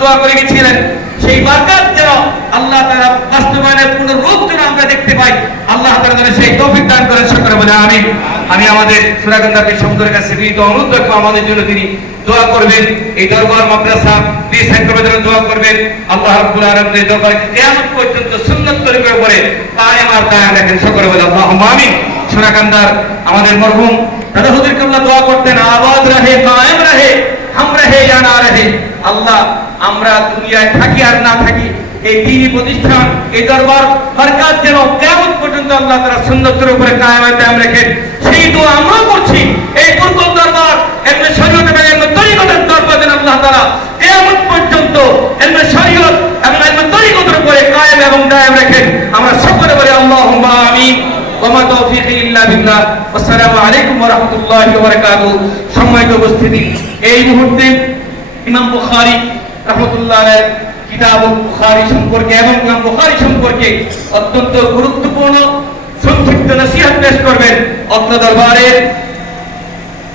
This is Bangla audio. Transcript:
দোয়া আমরা আমি আমি আমাদের সুরাগন্ধাকে সমুদ্রের কাছে অনুরোধ রাখব, আমাদের জন্য তিনি দোয়া করবেন। এই দরবার, মাদ্রাসা জন্য দোয়া করবেন। আল্লাহ রাব্বুল আলামিনের দরবারে কিয়ামত কায়েম আর কায়েম রাখেন, সকলে বলে সুরাকান্দার আমাদের মরহুম দাদা হুজুর কাবলা দোয়া করতেন আবাদ রহে কায়েম রহে হাম রহে ইয়া না রহে আল্লাহ, আমরা দুনিয়ায় থাকি আর না থাকি, এই দিনী প্রতিষ্ঠান, এই দরবার সরকার যেন কেমন পর্যন্ত আল্লাহ তারা সুন্দর উপরে কায়েম রেখেন। সেই দোয়া আমরা করছি, এই পূর্বল দরবার এমনি শরীয়ত এবং এমনি তরিকতের দরবার যেন আল্লাহ তারা কেমন পর্যন্ত এমনি শরীয়ত এবং এমনি তরিকতের উপরে কায়েম এবং দায়েম রেখেন। আমরা সকলে বলে, আল্লাহুম্মা আমিন। ওমা তৌফিক ইল্লা বিল্লাহ। আসসালামু আলাইকুম ওয়া রাহমাতুল্লাহি ওয়া বারাকাতুহু। সম্মানিত উপস্থিতি, এই মুহূর্তে ইমাম বুখারি রহমতুল্লাহ কিতাব বুখারি সম্পর্কে এবং ইমাম বুখারী সম্পর্কে অত্যন্ত গুরুত্বপূর্ণ, সংক্ষিপ্ত নসিহত পেশ করবেন অত্র দরবারের